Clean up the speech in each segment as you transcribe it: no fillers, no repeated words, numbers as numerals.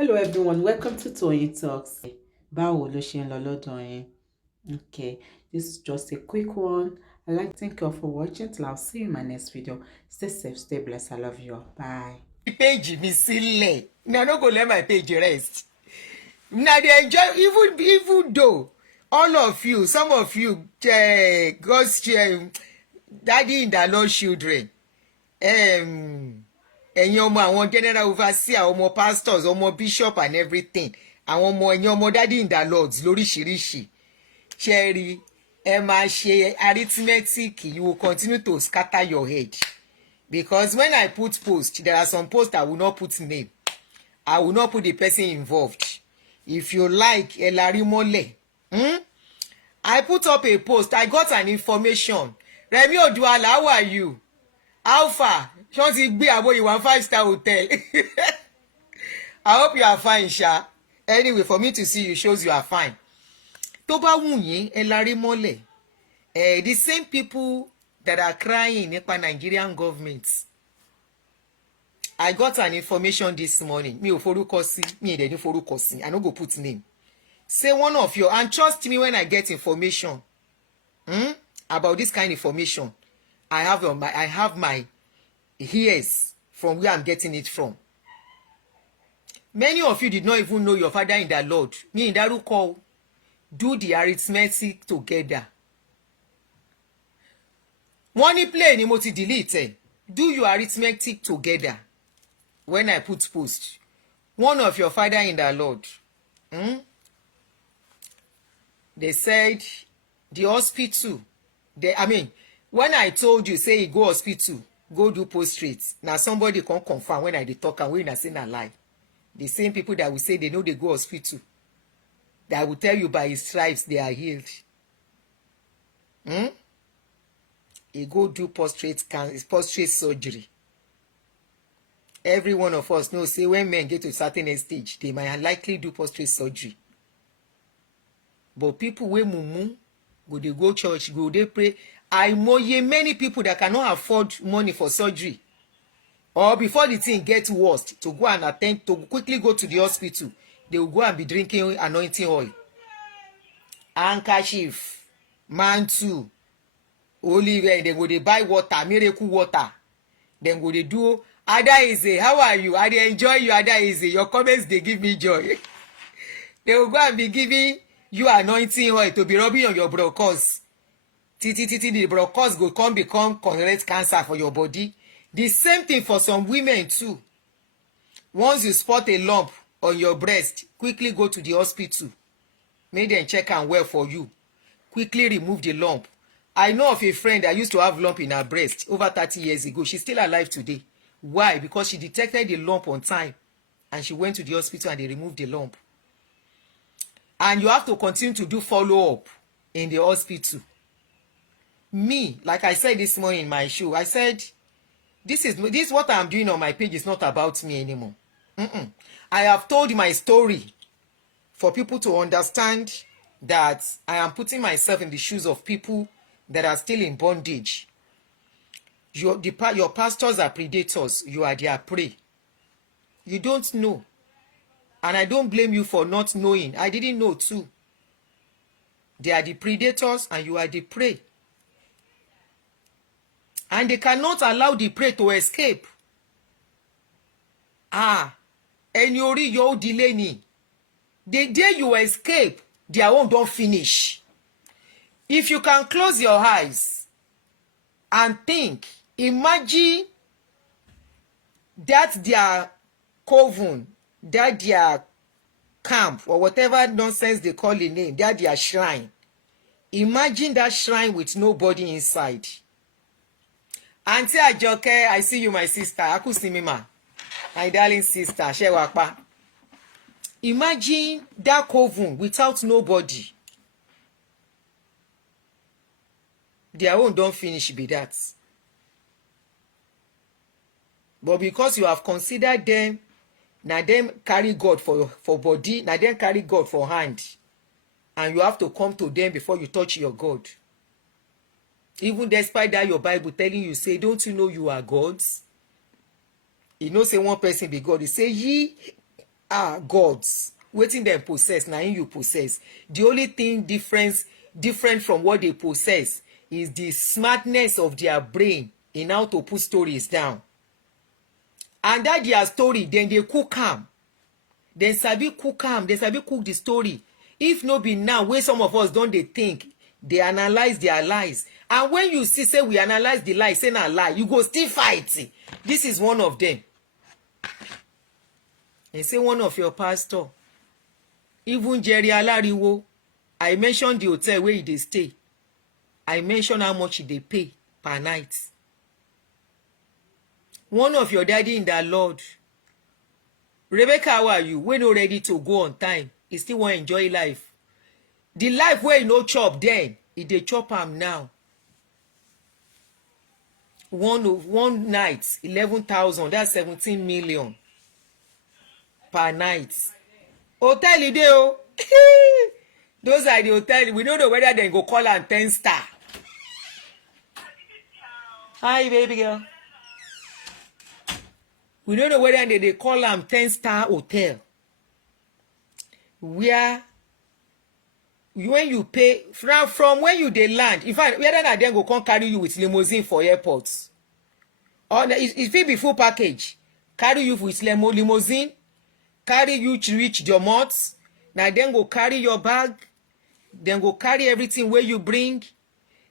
Hello everyone, welcome to Toyeen Talks. Báwo ló ṣe ń lọ lọ́dọ̀ yín? Okay, this is just a quick one. I'd like to thank you all for watching. Till I'll see you in my next video. Stay safe, stay blessed. I love you all. Bye. Page mi sílẹ̀. Now no go let my page rest. Now they enjoy even though all of you, some of you, God's daddy in the Lord children, ẹ̀yin ọmọ àwọn general overseer, ọmọ pastors, ọmọ bishop and everything, àwọn ọmọ ẹ̀yin ọmọ daddy in the Lord lóríṣiríṣi. Cherry, ẹ máa ṣe arithmetic, you will continue to scatter your head. Because when I put post, there are some posts I will not put name. I will not put the person involved. If you like, Elari Mole. I put up a post. I got an information. Remi Oduala, how are you? Alpha, Shanti Gbe Abo, you want 5-star hotel. I hope you are fine, Sha. Anyway, for me to see you shows you are fine. Tó bá wù yín, Elari Mole. The same people that are crying nípa Nigerian government. I got an information this morning. Mi ò forúkọ sí, mi ì dẹ̀ ní forúkọ sí. I no go put name. Say one of you, and trust me when I get information about this kind of information, I have my ears from where I'm getting it from. Many of you did not even know your father in the Lord. Mi ìdárúkọ, do the arithmetic together. Wọ́n ní play ni mo ti delete. Do your arithmetic together. When I put post, one of your father in the Lord, they said the hospital. When I told you say you go hospital, go do postrate. Now somebody can confirm when I dey talk and when I say na lie. The same people that will say they know they go hospital, that will tell you by his stripes they are healed. He go do postrate surgery. Every one of us knows, say when men get to a certain stage, they might likely do prostate surgery. But people wey mumu, go they go church, go they pray. Many people that cannot afford money for surgery, or before the thing gets worse, to go and attend, to quickly go to the hospital, they will go and be drinking anointing oil, handkerchief, mantle, olive oil. They go they buy water, miracle water. Then go they do. Adaize, how are you? I enjoy you, Adaize. Your comments, they give me joy. They will go and be giving you anointing oil to be rubbing on your bronchus. The bronchus go become correct cancer for your body. The same thing for some women too. Once you spot a lump on your breast, quickly go to the hospital. Make them check and well for you. Quickly remove the lump. I know of a friend that used to have lump in her breast over 30 years ago. She's still alive today. Why? Because she detected the lump on time and she went to the hospital and they removed the lump. And you have to continue to do follow-up in the hospital. Me, like I said this morning in my show, I said, this is what I'm doing on my page is not about me anymore. I have told my story for people to understand that I am putting myself in the shoes of people that are still in bondage. Your pastors are predators. You are their prey. You don't know. And I don't blame you for not knowing. I didn't know too. They are the predators and you are the prey. And they cannot allow the prey to escape. Ẹni orí yóò delay ni. The day you escape, their own don't finish. If you can close your eyes and think, imagine that their coven, that their camp, or whatever nonsense they call the name, that their shrine. Imagine that shrine with nobody inside. Aunty Ajoke, I see you, my sister. Akusimima, my darling sister. Shewapa. Imagine that coven without nobody. Their own don't finish be that. But because you have considered them, now them carry God for body, now them carry God for hand. And you have to come to them before you touch your God. Even despite that, your Bible telling you, say, don't you know you are gods? You know, say one person be God. He say, ye gods wetin dem possess na im you possess. The only thing different from what they possess is the smartness of their brain in how to put stories down. And that their story dem dey cook am, dem sabi cook am, dem sabi cook the story. If no be now wey some of us don dey think, dey analyse their lies, and when you see say we analyse the lie say na lie, you go still fight. This is one of them. And say one of your pastor, even Jerry Alariwo, I mention the hotel where he dey stay, I mention how much he dey pay per night. One of your daddy in the Lord, Rebecca, how are you? We no ready to go on time. He still want enjoy life. The life where he no chop then, he dey chop am now. One night, 11,000, that's 17 million per night. Hotel e dey o. Those are the hotel. We don't know whether they go call am 10-star. Hi, baby girl. We don't know whether they call am 10-star hotel. Where when you pay from when you dey land, in fact, whether na dem go come carry you with limousine for airports, or it fit be full package, carry you with limousine, carry you to reach Domot, na dem go carry your bag, dem go carry everything wey you bring.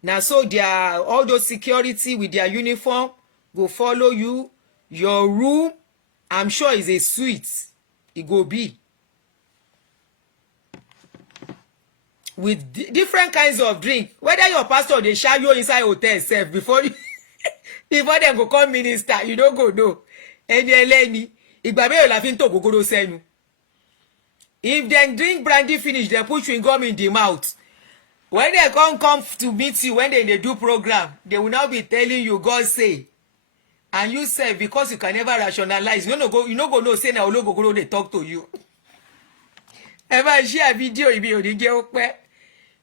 Na so their all those security with their uniform go follow you. Your room, I'm sure, is a suite. It go be with different kinds of drink. Whether your pastor dey sha you inside hotel sef before before dem go come minister, you no go know. Ẹni ẹlẹ́ni ìgbà mélòó la fi ń tò gogoro sẹ́nu. If dem drink brandy finish, dem put chewing gum in the mouth. When they come to meet you, when they do program, they will now be telling you God say. And you say, because you can never rationalize, you no go know say na ologogoro dey talk to you. Ever share video ibi odije ope.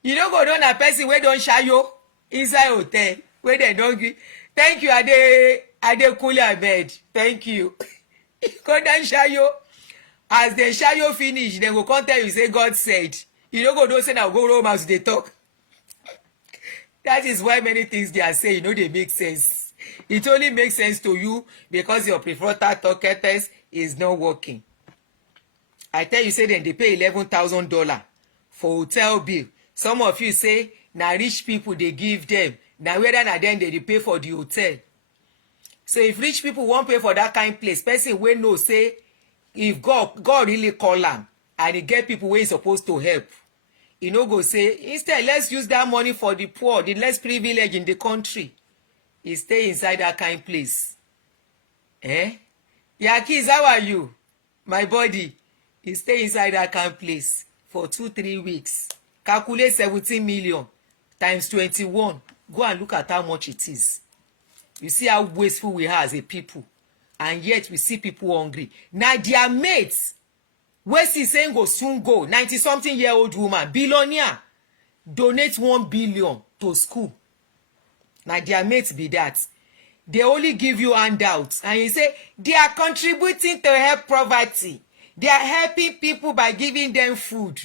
You no go know na person wey don shayo inside hotel wey dem don give. Thank you, Adekunle Ahmed. Thank you. Go down shayo. As they shayo finish, dem go come tell you say God said. You no go know say na go Rome as they talk. That is why many things they are saying, they make sense. It only makes sense to you because your prefrontal cortex is not working. I tell you, say then they pay $11,000 for hotel bill. Some of you say, now rich people, they give them. Now whether na then they pay for the hotel. So if rich people won't pay for that kind of place, person will know, say, if God really call them, and he get people where he's supposed to help, you know, go say, instead, let's use that money for the poor, the less privileged in the country. He stay inside that kind of place. Yeah, kids, how are you? My body. He stay inside that kind of place for 2-3 weeks. Calculate 17 million times 21. Go and look at how much it is. You see how wasteful we are as a people. And yet we see people hungry. Now their mates, where she saying go soon go, 90-something-year-old woman, billionaire, donate 1 billion to school. Now their mates be that. They only give you handouts. And you say, they are contributing to help poverty. They are helping people by giving them food.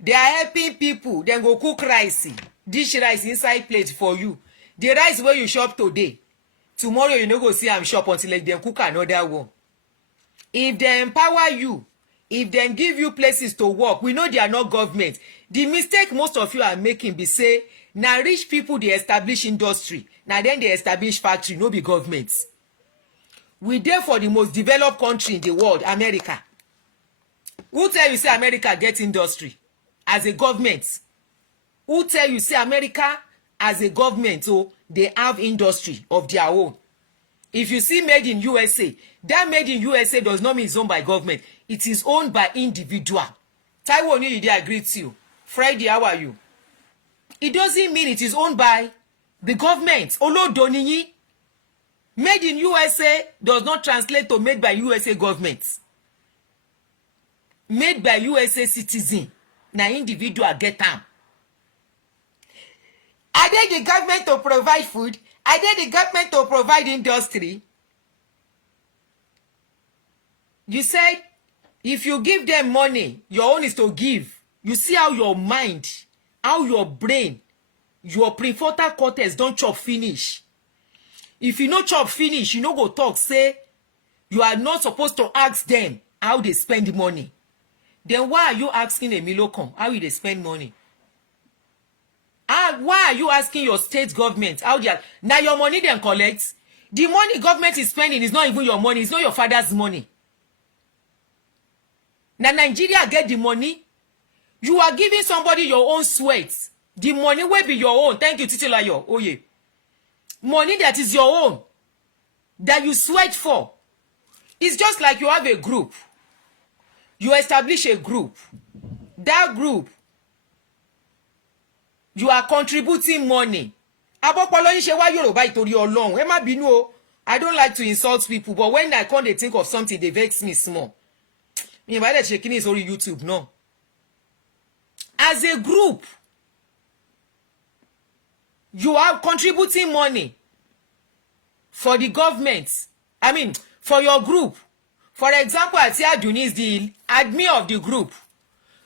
They are helping people. Then go cook rice. Dish rice inside plate for you. The rice where you shop today. Tomorrow you no go see am shop until like them cook another one. If they empower you, if they give you places to work, we know they are not government. The mistake most of you are making be say, now rich people they establish industry. Now then they establish factory, no be governments. We there for the most developed country in the world, America. Who tell you say America get industry as a government? Who tell you say America as a government, so they have industry of their own? If you see made in USA, that made in USA does not mean it's owned by government. It is owned by individual. Taiwan, you agree to you. Friday, how are you? It doesn't mean it is owned by the government. Olodoniyi, made in USA does not translate to made by USA government. Made by USA citizen. Now individual get am. Are they the government to provide food? Are they the government to provide industry? You said If you give them money, your own is to give. You see how your mind, how your brain, your prefrontal cortex don't chop finish. If you no chop finish, you no go talk say you are not supposed to ask them how they spend money. Then why are you asking a Milocom how they spend money? Why are you asking your state government how they are? Now your money then collect. The money government is spending is not even your money. It's not your father's money. Now Nigeria get the money. You are giving somebody your own sweat. The money will be your own. Thank you, Titilayo. Oh yeah. Money that is your own. That you sweat for. It's just like you have a group. You establish a group. That group, you are contributing money. Abopolo yin se wa Yoruba itori Olohun. Ẹ má bínú o. I don't like to insult people, but when I come they think of something, they vex me small. Me ba dey checking is on YouTube no. As a group, you are contributing money for the government. I mean, for your group. For example, Aunty Adunni is the admin of the group.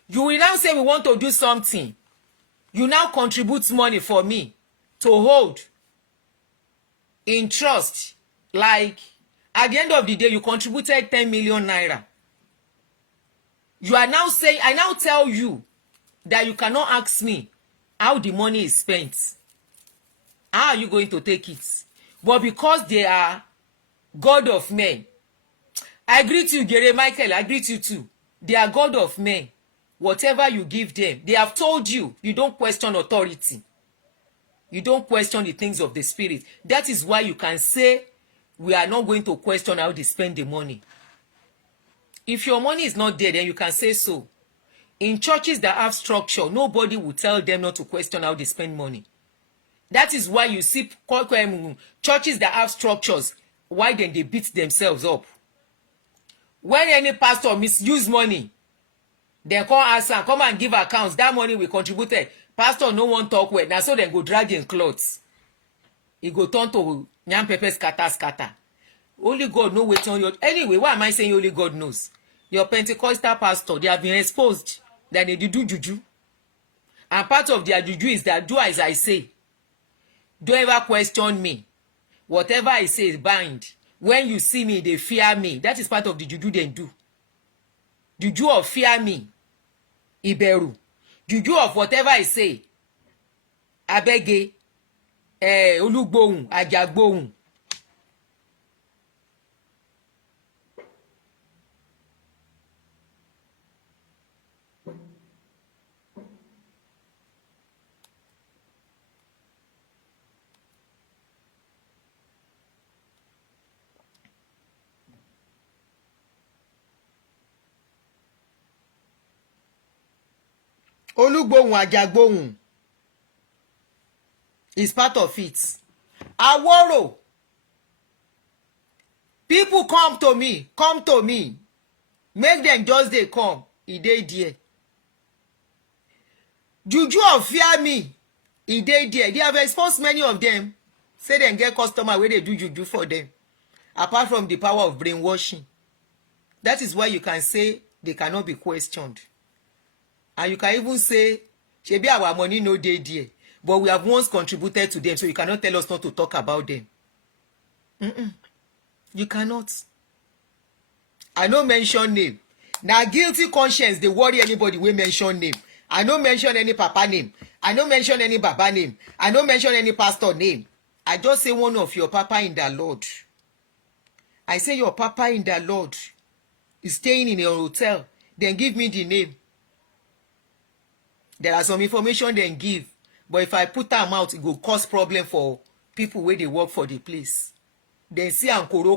You will now say we want to do something. You now contribute money for me to hold in trust. Like, at the end of the day, you contributed 10 million naira. You are now saying, I now tell you that you cannot ask me how the money is spent. How are you going to take it? But because they are God of men, I greet you, Gere Michael, I greet you too. They are God of men. Whatever you give them, they have told you, you don't question authority. You don't question the things of the spirit. That is why you can say, we are not going to question how they spend the money. If your money is not there, then you can say so. In churches that have structure, nobody will tell them not to question how they spend money. That is why you see churches that have structures, why then they beat themselves up. When any pastor misuse money, they come ask and come and give accounts. That money we contributed. Pastor no one talk well. Now so then go drag in clothes. He go turn to Nyam Pepe scatter. Only God know what's on your... Anyway, why am I saying only God knows? Your Pentecostal pastor, they have been exposed that they do juju. And part of their juju is that do as I say. Don't ever question me. Whatever I say is bind. When you see me, they fear me. That is part of the juju they do. Juju of fear me. Iberu. Juju of whatever I say. Abege. Olugbohun. Ajagbohun. Olugbohun Ajagbohun is part of it. Aworo. People come to me. Make them just they come. E dey there. Juju of fear me. E dey there. They have exposed many of them. Say they get customer where they do juju for them. Apart from the power of brainwashing. That is why you can say they cannot be questioned. And you can even say, shebi our money no dey there. But we have once contributed to them, so you cannot tell us not to talk about them. You cannot. I no mention name. Now guilty conscience, they worry anybody wey mention name. I no mention any papa name. I no mention any baba name. I no mention any pastor name. I just say one of your papa in the Lord. I say your papa in the Lord is staying in a hotel. Then give me the name. There are some information they give. But if I put them out, it will cause problem for people where they work for the place. Then see am koro.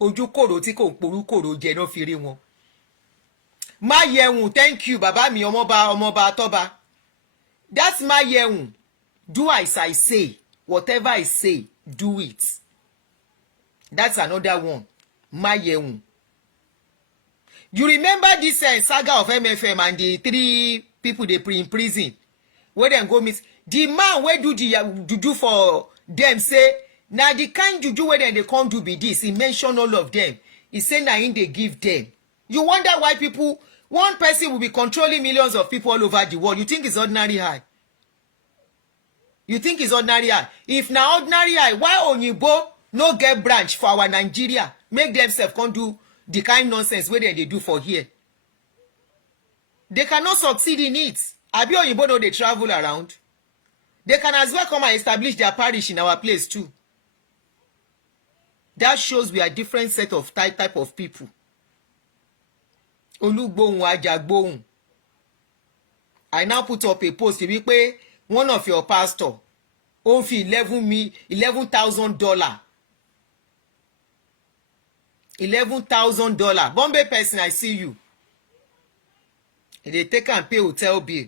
Ojú koro tí kò poru koro jẹ no fi rí wọn. Má yẹ̀hùn, thank you, bàbá mi ọmọba Toba. That's my yẹ̀hùn. Do as I say. Whatever I say, do it. That's another one. My yẹ̀hùn. You remember this saga of MFM and the 3 people they in prison? Where they go meet the man where do the juju for them say now the kind juju where they come do be this. He mentioned all of them. He say now in they give them. You wonder why one person will be controlling millions of people all over the world. You think it's ordinary high? You think it's ordinary high? If na ordinary high, why Oyinbo no get branch for our Nigeria? Make themselves come do the kind nonsense wey they do for here. They cannot succeed in it. Abi Oyinbo no dey travel around. They can as well come and establish their parish in our place too. That shows we are different set of type of people. Olugbohun Ajagbohun. I now put up a post wípé one of your pastor ó fi $11,000 $11,000 Bombay person, I see you. They take and pay hotel bill.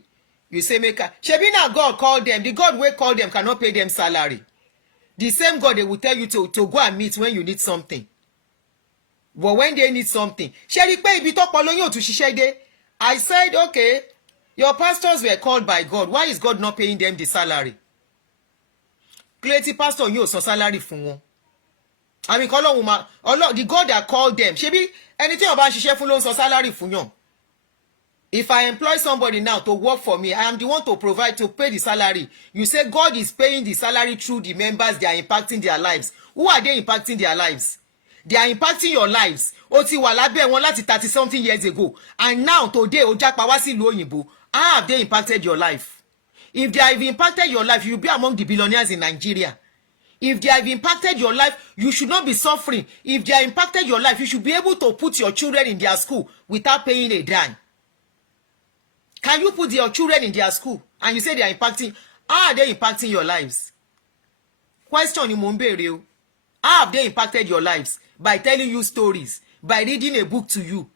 You say make shebi na God call them. The God wey call them cannot pay them salary. The same God they will tell you to go and meet when you need something. But when they need something, ṣe pay ibi tó polo yin o tún ṣiṣẹ́ dé. I said, okay, your pastors were called by God. Why is God not paying them the salary? Clarity pastor yin ò san salary fún wọn. I mean, the God that called them. Ṣebí ẹni tí ó bá ṣiṣẹ́ fún ló ń san salary fún yàn. If I employ somebody now to work for me, I am the one to provide, to pay the salary. You say God is paying the salary through the members, they are impacting their lives. Who are they impacting their lives? They are impacting your lives. Ó ti wà lábẹ́ wọn láti 30-something years ago. And now, today, ó jápa wá sí ìlú òyìnbó. How have they impacted your life? If they have impacted your life, you will be among the billionaires in Nigeria. If they have impacted your life, you should not be suffering. If they have impacted your life, you should be able to put your children in their school without paying a dime. Can you put your children in their school and you say they are impacting? How are they impacting your lives? Question ni mo ń béèrè o. How have they impacted your lives? By telling you stories, by reading a book to you.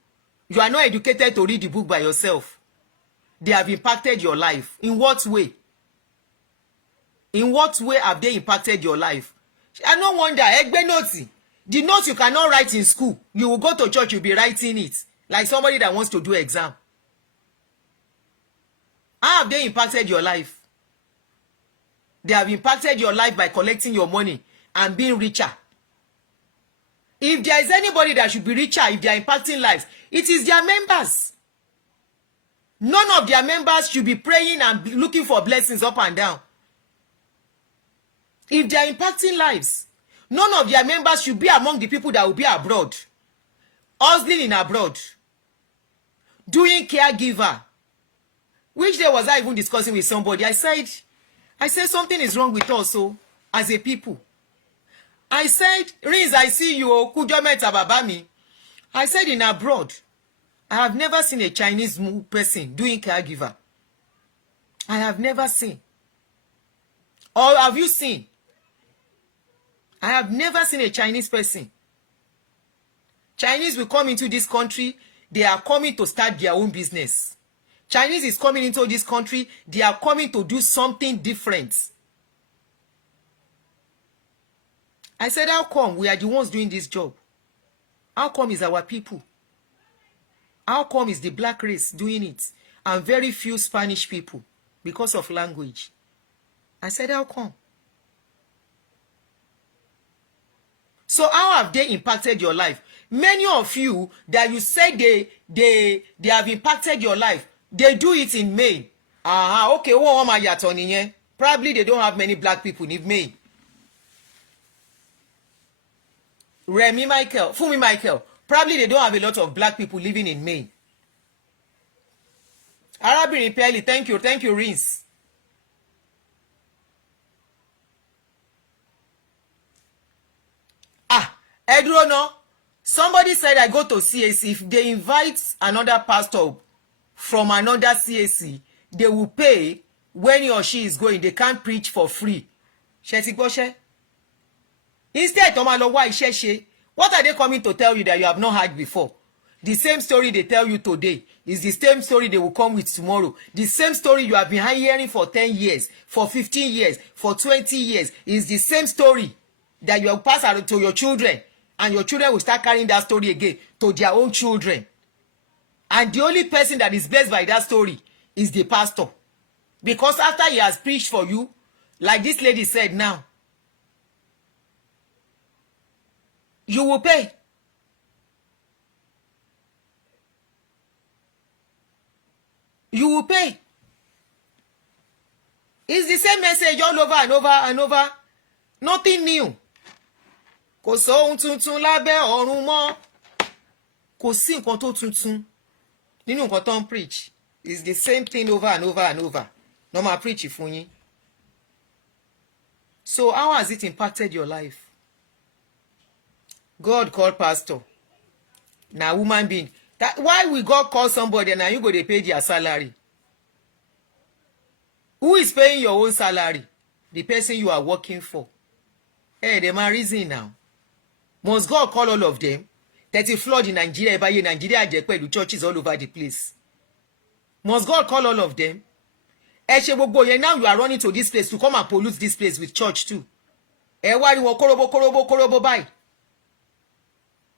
You are not educated to read the book by yourself. They have impacted your life. In what way? In what way have they impacted your life? I no wonder, egbe notes. The notes you cannot write in school, you will go to church, you'll be writing it. Like somebody that wants to do exam. How have they impacted your life? They have impacted your life by collecting your money and being richer. If there is anybody that should be richer, if they are impacting lives, it is their members. None of their members should be praying and looking for blessings up and down. If they are impacting lives, none of their members should be among the people that will be abroad, hustling in abroad, doing caregiver. Which day was I even discussing with somebody? I said something is wrong with us, so as a people. I said, Riz, I see you, Kujo Meta Baba mi. I said in abroad, I have never seen a Chinese person doing caregiver. I have never seen. Or have you seen? I have never seen a Chinese person. Chinese will come into this country, they are coming to start their own business. Chinese is coming into this country, they are coming to do something different. I said, how come we are the ones doing this job? How come is our people? How come is the black race doing it? And very few Spanish people because of language. I said, how come? So how have they impacted your life? Many of you that you say they have impacted your life, they do it in May. Okay, wọ́n máa yàtọ̀ nìyẹn. Probably they don't have many black people in May. Remy Michael, Fumi Michael, probably they don't have a lot of black people living in May. Arábìnrin Pelly, thank you, Rins. Edrono, somebody said I go to CAC. If they invite another pastor from another CAC, they will pay when he or she is going. They can't preach for free. Instead, what are they coming to tell you that you have not heard before? The same story they tell you today is the same story they will come with tomorrow. The same story you have been hearing for 10 years, for 15 years, for 20 years is the same story that you will pass out to your children, and your children will start carrying that story again to their own children. And the only person that is blessed by that story is the pastor. Because after he has preached for you, like this lady said now, you will pay. will pay. It's the same message all over and over and over. Nothing new. Kò sóhun tuntun lábẹ́ ọ̀run mọ́. Kò sí nǹkan tó tuntun nínú nǹkan tó ń preach. It's the same thing over and over and over. No ma preach fún yín. So how has it impacted your life? God called pastor. Now human being. Why will God call somebody and now you go to pay their salary? Who is paying your own salary? The person you are working for. Hey, they are reason now. Must God call all of them? 30 flood in Nigeria, by Nigeria, the churches all over the place. Must God call all of them? Now you are running to this place to come and pollute this place with church too. Korobo by.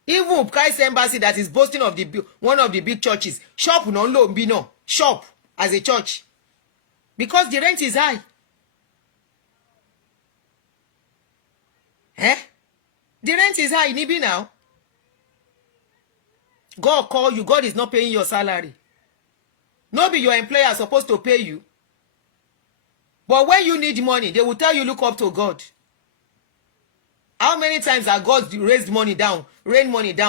Even Christ Embassy that is boasting of one of the big churches, shop no shop as a church. Because the rent is high. The rent is high, Nibi now. God call you, God is not paying your salary. No be your employer supposed to pay you. But when you need money, they will tell you look up to God. How many times have God rained money down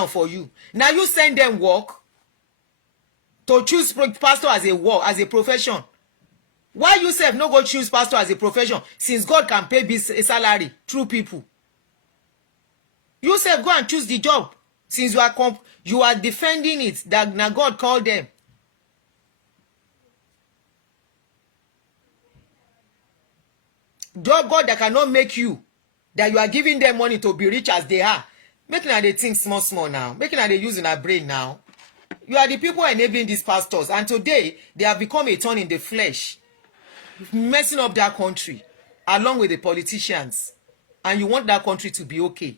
for you? Now you send them work to choose pastor as a profession. Why you self no go choose pastor as a profession since God can pay this salary through people? You self go and choose the job since you are defending it that now God called them. God that cannot make you, that you are giving them money to be rich as they are. Making they think small now. Making they use in their brain now. You are the people enabling these pastors. And today, they have become a thorn in the flesh. Messing up their country. Along with the politicians. And you want that country to be okay.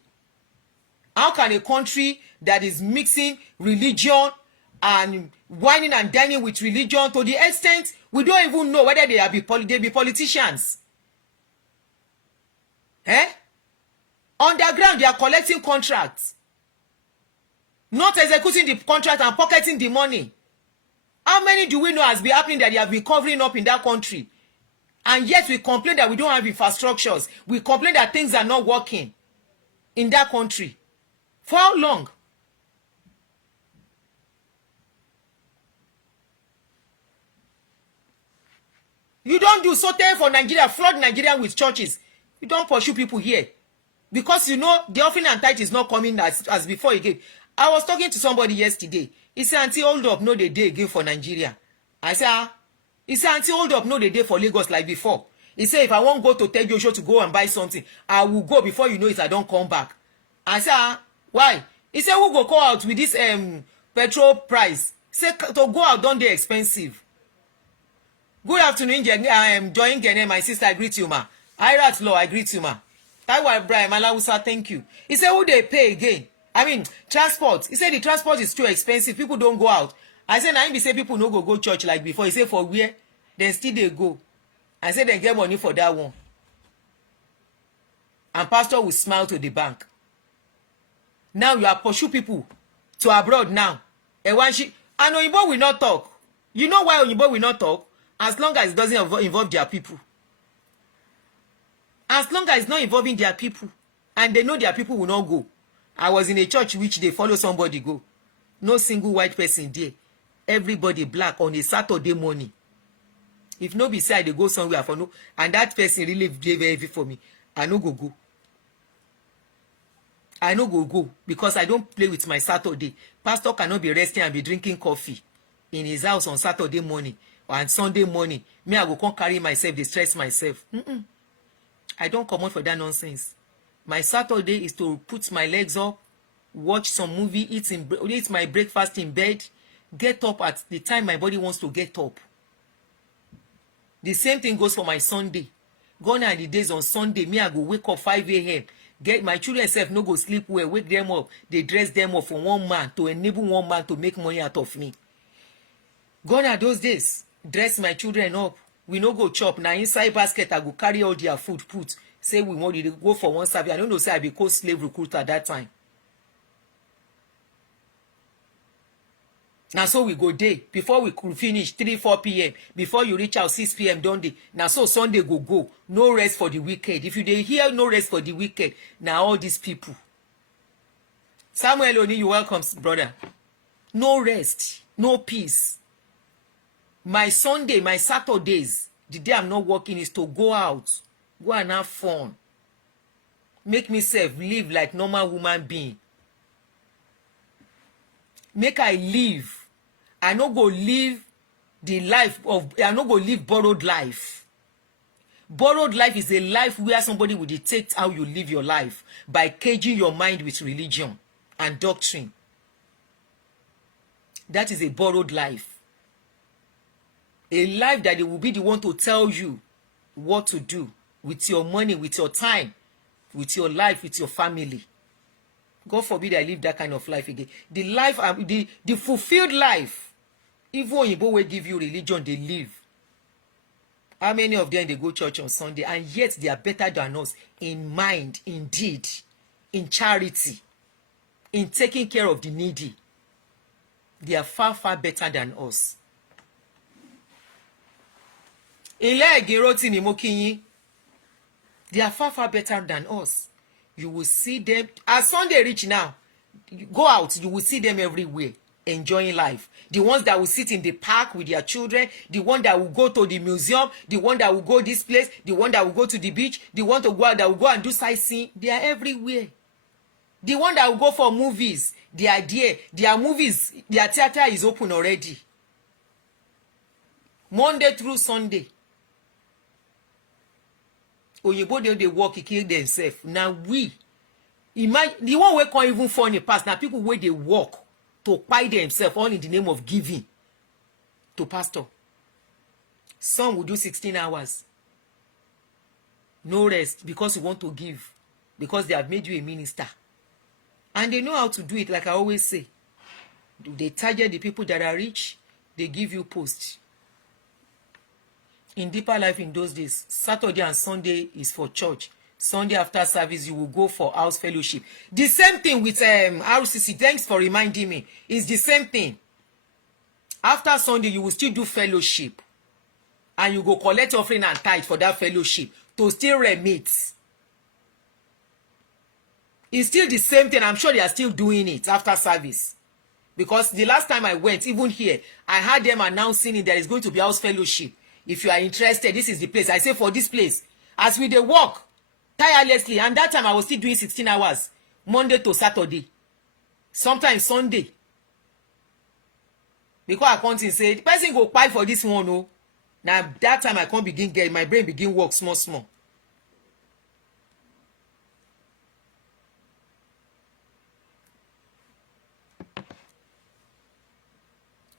How can a country that is mixing religion and whining and dining with religion to the extent we don't even know whether they be politicians? Underground, they are collecting contracts. Not executing the contract and pocketing the money. How many do we know has been happening that they have been covering up in that country? And yet we complain that we don't have infrastructures. We complain that things are not working in that country. For how long? You don't do something for Nigeria, flood Nigeria with churches. You don't pursue people here. Because you know the offering and tithe is not coming as before again. I was talking to somebody yesterday. He said, Aunty, hold up, no the day again for Nigeria. I said, he said, Aunty, hold up, no the day for Lagos like before. He said, if I won't go to tell Joshua to go and buy something, I will go before you know it, I don't come back. I said, why? He said, who go call out with this petrol price? He said, to go out, don't they expensive? Good afternoon, I am joining Gene, my sister, I greet you, ma. Irat Law, I greet you, ma. Taiwa Ibrahim Alawusa, thank you. He said, who they pay again? I mean, transport. He said the transport is too expensive. People don't go out. I said, now he say people no go church like before. He said, for where? Then still they go. I said, then get money for that one. And pastor will smile to the bank. Now you are pursue people to abroad now. And Oyinbo will not talk. You know why Oyinbo will not talk? As long as it doesn't involve their people. As long as it's not involving their people. And they know their people will not go. I was in a church which they follow somebody go. No single white person there. Everybody black on a Saturday morning. If no beside they go somewhere for no. And that person really very heavy for me. I no go. I no go because I don't play with my Saturday. Pastor cannot be resting and be drinking coffee in his house on Saturday morning or on Sunday morning. Me, I go come carry myself, dey stress myself. I don't come out for that nonsense. My Saturday is to put my legs up, watch some movie, eat my breakfast in bed, get up at the time my body wants to get up. The same thing goes for my Sunday. Gone are the days on Sunday, me I go wake up 5 a.m. Get my children self no go sleep well, wake them up, they dress them up for one man to enable one man to make money out of me. Gone are those days. Dress my children up. We no go chop. Now inside basket I go carry all their food put. Say we want to go for one service. I don't know say I be co-slave recruiter at that time. Now so we go day before we could finish 3-4 p.m. Before you reach out 6 p.m. don't they? Now so Sunday go. No rest for the weekend. If you dey hear no rest for the weekend, now all these people. Samuel Oni, you welcome, brother. No rest, no peace. My Sunday, my Saturdays, the day I'm not working is to go out, go and have fun. Make myself live like normal human being. Make I live. I no go live the life of, I no go live borrowed life. Borrowed life is a life where somebody will dictate how you live your life by caging your mind with religion and doctrine. That is a borrowed life. A life that they will be the one to tell you what to do with your money, with your time, with your life, with your family. God forbid I live that kind of life again. The life, the fulfilled life, even Oyinbo will give you religion, they live. How many of them they go church on Sunday and yet they are better than us in mind, in deed, in charity, in taking care of the needy? They are far, far better than us. They are far, far better than us. You will see them as Sunday reach now. You go out, you will see them everywhere enjoying life. The ones that will sit in the park with their children, the one that will go to the museum, the one that will go this place, the one that will go to the beach, the one to go that will go and do sightseeing. They are everywhere. The one that will go for movies, they are there. Their movies, their theater is open already. Monday through Sunday. Oyinbo they work, kill themselves. Now we imagine the one we can't even funny pass. Now people where they work to buy themselves all in the name of giving to pastor. Some will do 16 hours. No rest because you want to give. Because they have made you a minister. And they know how to do it, like I always say. They target the people that are rich. They give you posts. In deeper life in those days, Saturday and Sunday is for church. Sunday after service, you will go for house fellowship. The same thing with RCC. Thanks for reminding me. It's the same thing. After Sunday, you will still do fellowship. And you go collect offering and tithe for that fellowship to still remit. It's still the same thing. I'm sure they are still doing it after service. Because the last time I went, even here, I heard them announcing it, there is going to be house fellowship. If you are interested, this is the place. I say for this place. As we dey work tirelessly, and that time I was still doing 16 hours, Monday to Saturday, sometimes Sunday. Because I can't say, the person go pay for this one, no. Now that time I can't begin get, my brain begin work small.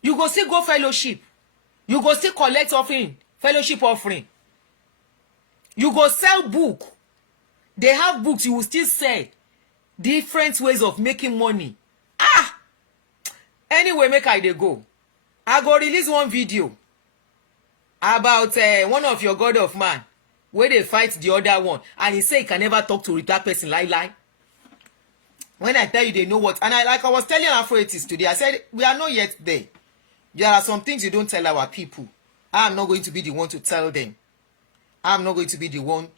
You go still go fellowship. You go still collect offering, fellowship offering. You go sell book. They have books, you will still sell. Different ways of making money. Anyway, make I dey go. I go release one video about one of your God of man where they fight the other one. And he say he can never talk to that person, lie. When I tell you they know what. And I was telling Afro-Atheists today, I said, we are not yet there. There are some things you don't tell our people. I'm not going to be the one to tell them. I'm not going to be the one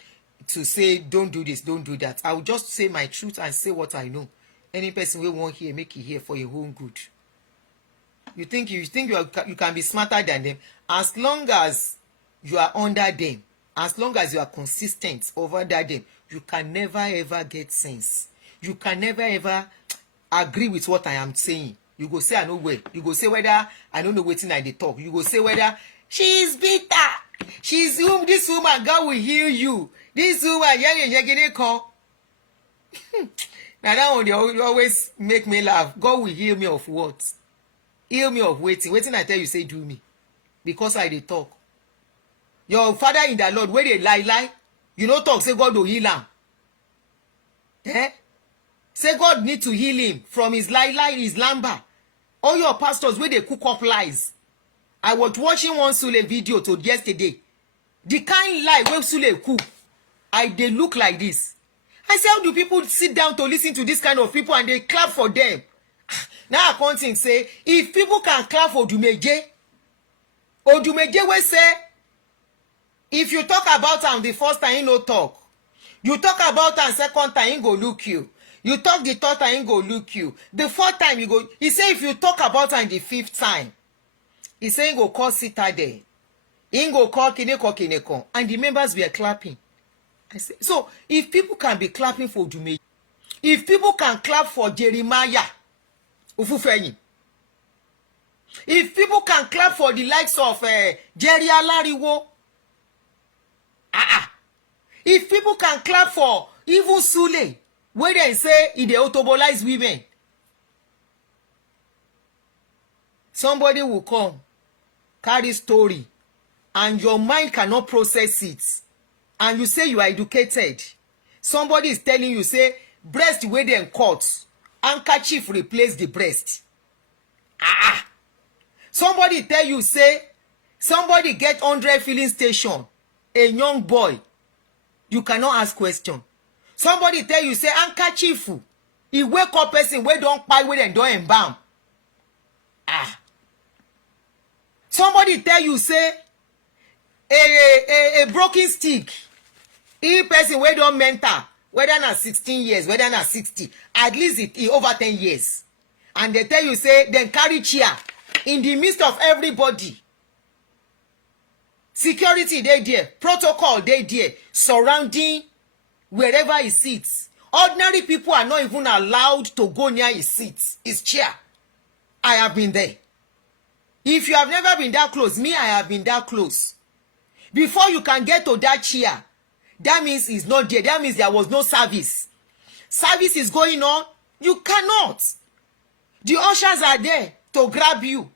to say, don't do this, don't do that. I will just say my truth and say what I know. Any person will want hear, make it hear for your own good. You think you can be smarter than them. As long as you are under them, as long as you are consistent over them, you can never ever get sense. You can never ever agree with what I am saying. You go say I know where. You go say whether I don't know wetin I dey talk. You go say whether she is bitter. She's whom this woman, God will heal you. This woman, yegede call. Now that one they always make me laugh. God will heal me of what? Heal me of waiting. Waiting I tell you say do me. Because I dey talk. Your father in the Lord, where they lie. You no talk, say God will heal him. Eh? Say God need to heal him from his lie, his lamba. All your pastors where they cook up lies. I was watching one Sule video to yesterday. The kind lie where Sule cook, they look like this. I say, how do people sit down to listen to this kind of people and they clap for them? Now accounting say if people can clap for Odumeje wey say if you talk about am the first time, he no talk. You talk about am second time, he go look you. You talk the third time, he go look you. The fourth time, you go. He say if you talk about am the fifth time, he say he go call Citadel. He go call Kineko, and the members were clapping. I say, so if people can be clapping for Odumeje, if people can clap for Jeremiah Ufufenyi, if people can clap for the likes of Jerry Alariwo, if people can clap for even Sule, where they say he dey autobolize women, somebody will come, carry story, and your mind cannot process it, and you say you are educated. Somebody is telling you, say, breast wey dem cut, handkerchief replace the breast. Somebody tell you, say, somebody get 100 filling station, a young boy, you cannot ask question. Somebody tell you, say, handkerchief, he wake up person wey don kpai wey dem don embalm. Somebody tell you, say, a broken stick, he person wey don mental, whether na 16 years, whether na 60, at least it over 10 years, and they tell you, say, dem carry chair in the midst of everybody. Security dey there, protocol dey there, surrounding wherever he sits. Ordinary people are not even allowed to go near his seat, his chair. I have been there. If you have never been that close, me, I have been that close. Before you can get to that chair, that means he's not there. That means there was no service. Service is going on. You cannot. The ushers are there to grab you.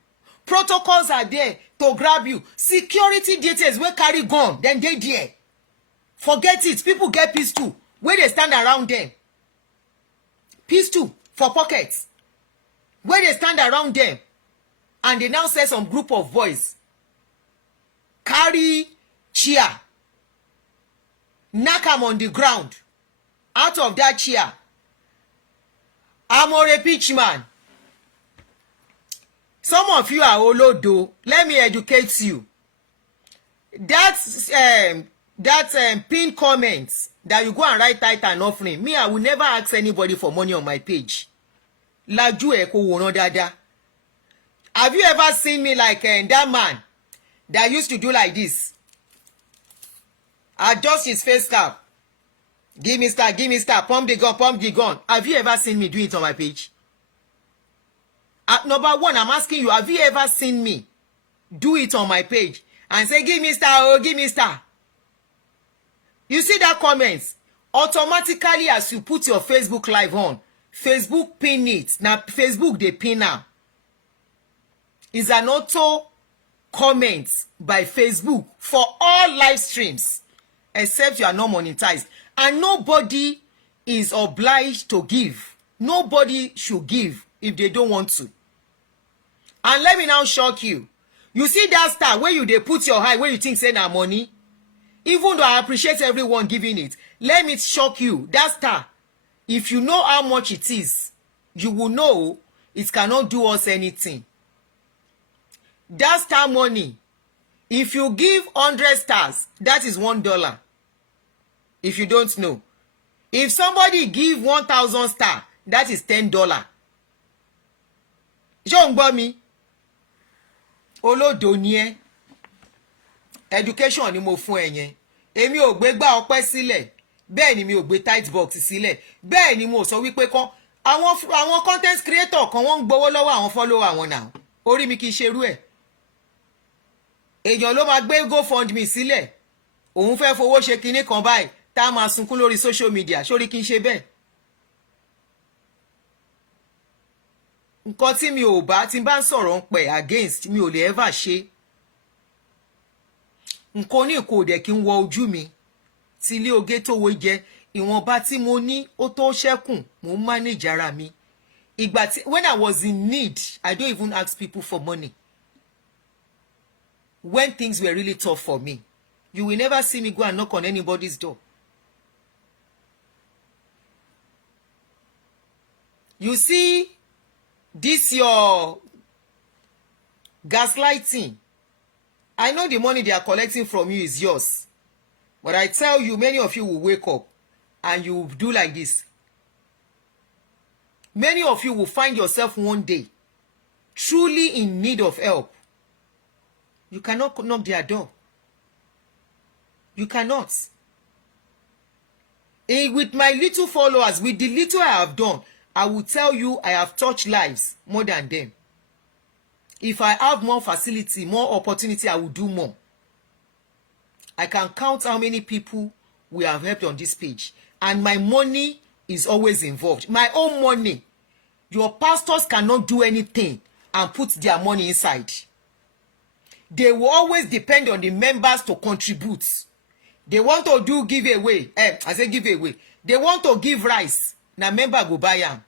Protocols are there to grab you. Security details wey carry gun, then they there. Forget it. People get pistol where they stand around them. Pistol for pockets where they stand around them, and they now say some group of boys carry chair, knock am on the ground. Out of that chair, Amore Pitchman. Some of you are olodo. Let me educate you. That's pinned comments that you go and write title and offering. Me, I will never ask anybody for money on my page. Laju eko wono dada. Have you ever seen me like that man that used to do like this? Adjust his face cap. Give me star, pump the gun, pump the gun. Have you ever seen me do it on my page? Number one, I'm asking you, have you ever seen me do it on my page and say, give me star, oh, give me star? You see that comments? Automatically, as you put your Facebook live on, Facebook pin it. Now, Facebook, they pin now. Is an auto comment by Facebook for all live streams, except you are not monetized. And nobody is obliged to give. Nobody should give if they don't want to. And let me now shock you. You see that star where you they put your eye where you think say na money? Even though I appreciate everyone giving it, let me shock you. That star, if you know how much it is, you will know it cannot do us anything. That star money, if you give 100 stars, that is $1. If you don't know. If somebody give 1,000 star, that is $10. Ṣé ń gbọ́ mi? Olódo ni ẹ́. Education ni mo fún ẹ yẹn. Èmi ò gbé gbá ọpẹ́ sílẹ̀. Bẹ́ẹ̀ ni mi ò gbé tight box sílẹ̀. Bẹ́ẹ̀ ni mo sọ wípé kan àwọn content creator kan wọ́n ń gbowó lọ́wọ́ àwọn follower wọn náà. Orí mi kì í ṣerú ẹ̀. Èèyàn ló máa gbé GoFundMe sílẹ̀. Òun fẹ́ fowó ṣe kinní kan báyìí tá a máa sunkún lórí social media. Ṣórí kí n ṣe bẹ́ẹ̀. Nǹkan tí mi ò bá tí n bá ń sọ̀rọ̀ ń pẹ̀ against mi ò lè ever ṣe. Nǹkan ní kò dẹ̀ kí n wọ ojú mi. Tí ilé oge tó wo jẹ ìwọ̀nba tí mo ní ó tó ṣẹ́kùn mo ń manage ara mi. Ìgbà tí when I was in need, I don't even ask people for money. When things were really tough for me, you will never see me go and knock on anybody's door. You see, this your gaslighting. I know the money they are collecting from you is yours, but I tell you, many of you will wake up and you will do like this. Many of you will find yourself one day truly in need of help. You cannot knock their door. You cannot. With my little followers, with the little I have done, I will tell you I have touched lives more than them. If I have more facility, more opportunity, I will do more. I can count how many people we have helped on this page. And my money is always involved. My own money. Your pastors cannot do anything and put their money inside. They will always depend on the members to contribute. They want to do giveaway. I say giveaway. They want to give rice. Na member go buy am.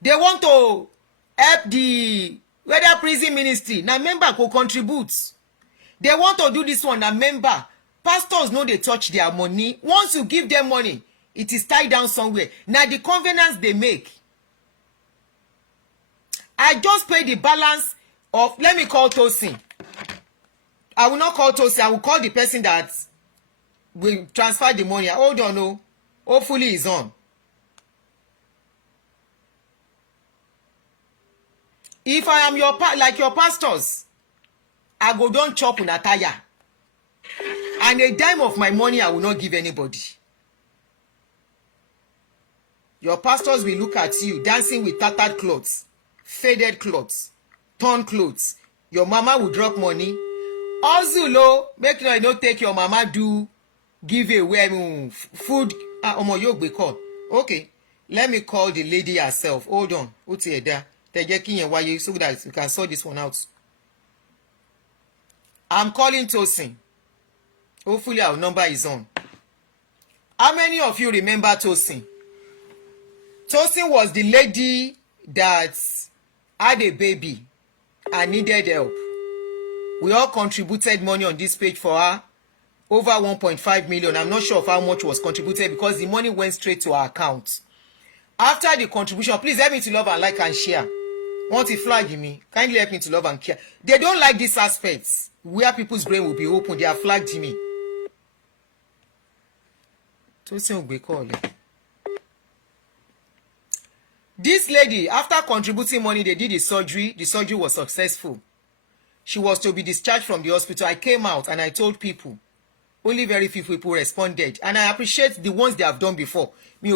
They want to help the whether prison ministry. Na member go contribute. They want to do this one. Na member. Pastors know they touch their money. Once you give them money, it is tied down somewhere. Now the covenants they make. I just pay the balance of, let me call Tosin. I will not call Tosin. I will call the person that will transfer the money. Hold on, no. Hopefully he's on. If I am like your pastors, I go don chop una tire. And a dime of my money I will not give anybody. Your pastors will look at you dancing with tattered clothes, faded clothes, torn clothes. Your mama will drop money. Also, make sure you don't take your mama do give away food. Okay, let me call the lady herself. Hold on. So that you can sort this one out. I'm calling Tosin. Hopefully our number is on. How many of you remember Tosin? Tosin was the lady that had a baby and needed help. We all contributed money on this page for her. Over 1.5 million. I'm not sure of how much was contributed because the money went straight to her account. After the contribution, please help me to love and like and share. Want to flag me? Kindly help me to love and care. They don't like these aspects where people's brain will be open. They have flagged me. This lady, after contributing money, they did the surgery. The surgery was successful. She was to be discharged from the hospital. I came out and I told people. Only very few people responded. And I appreciate the ones they have done before. I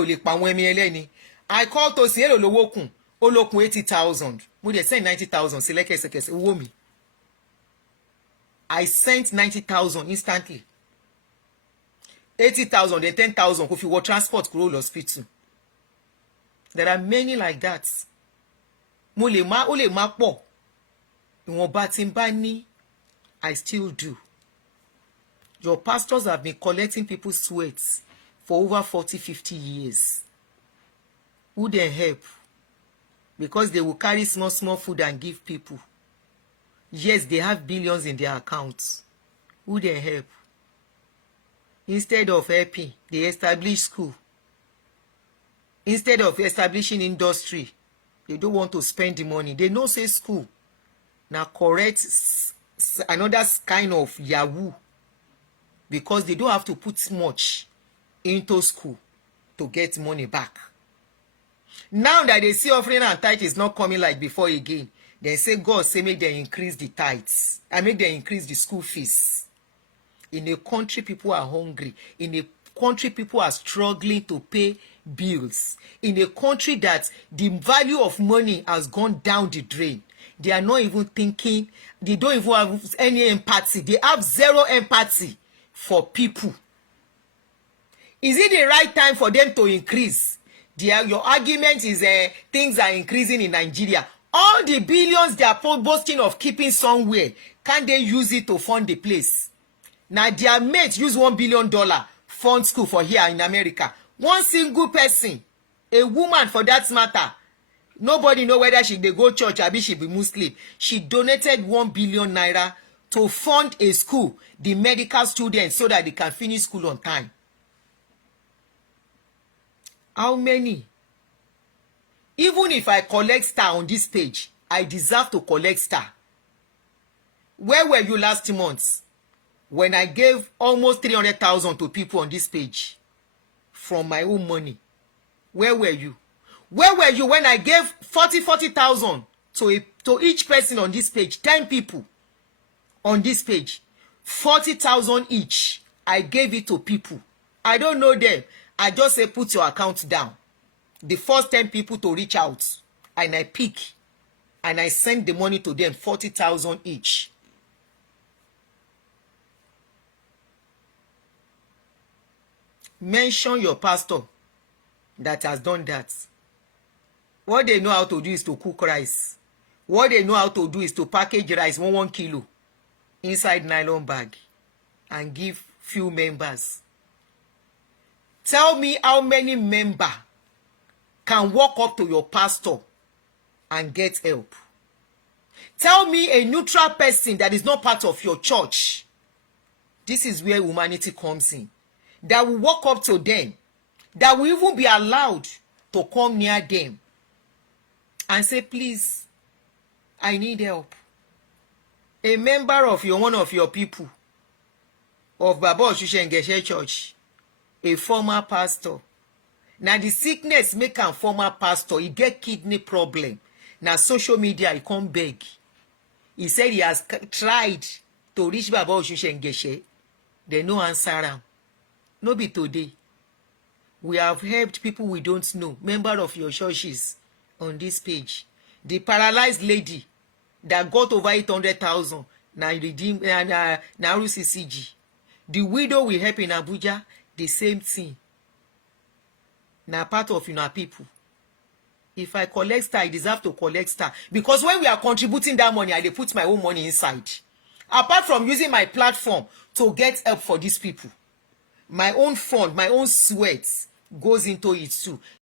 called Tosin Olowokun. Olokun 80,000. We sent 90,000. I sent 90,000 instantly. 80,000 then 10,000 if you were transport to hospital. There are many like that. I still do. Your pastors have been collecting people's sweats for over 40-50 years. Who they help? Because they will carry small food and give people. Yes, they have billions in their accounts. Who they help? Instead of helping, they establish school. Instead of establishing industry, they don't want to spend the money. They know say school. Now correct another kind of yahoo. Because they don't have to put much into school to get money back. Now that they see offering and tithe is not coming like before again, they say God say make them increase the tithes and make them increase the school fees. In a country people are hungry. In a country people are struggling to pay bills. In a country that the value of money has gone down the drain. They are not even thinking. They don't even have any empathy. They have zero empathy for people. Is it the right time for them to increase? Your argument is things are increasing in Nigeria. All the billions they are boasting of keeping somewhere, can't they use it to fund the place? Now their mates use $1 billion fund school for here in America. One single person, a woman for that matter, nobody know whether they go church or she be Muslim. She donated 1 billion naira to fund a school, the medical students, so that they can finish school on time. How many Even if I collect star on this page, I deserve to collect star. Where were you last month when I gave almost 300,000 to people on this page from my own money? Where were you? Where were you when I gave 40,000 to each person on this page? 10 people on this page, 40,000 each. I gave it to people. I don't know them. I just say put your account down. The first 10 people to reach out, and I pick and I send the money to them, 40,000 each. Mention your pastor that has done that. What they know how to do is to cook rice. What they know how to do is to package rice 1 kilo inside nylon bag and give few members. Tell me how many members can walk up to your pastor and get help. Tell me a neutral person that is not part of your church. This is where humanity comes in. That will walk up to them, that will even be allowed to come near them and say, please, I need help. A member of one of your people of Baba Oshushe Ngeshe Church, a former pastor. Now the sickness make am former pastor, he get kidney problem. Now social media, he come beg. He said he has tried to reach Baba Oshushe Ngeshe. They no answer am. No be today. We have helped people we don't know, member of your churches on this page. The paralyzed lady that got over 800,000 now redeem now CCG. The widow we help in Abuja, the same thing. Now part of people. If I collect star, I deserve to collect star. Because when we are contributing that money, I dey put my own money inside. Apart from using my platform to get help for these people, my own fund, my own sweat goes into it too.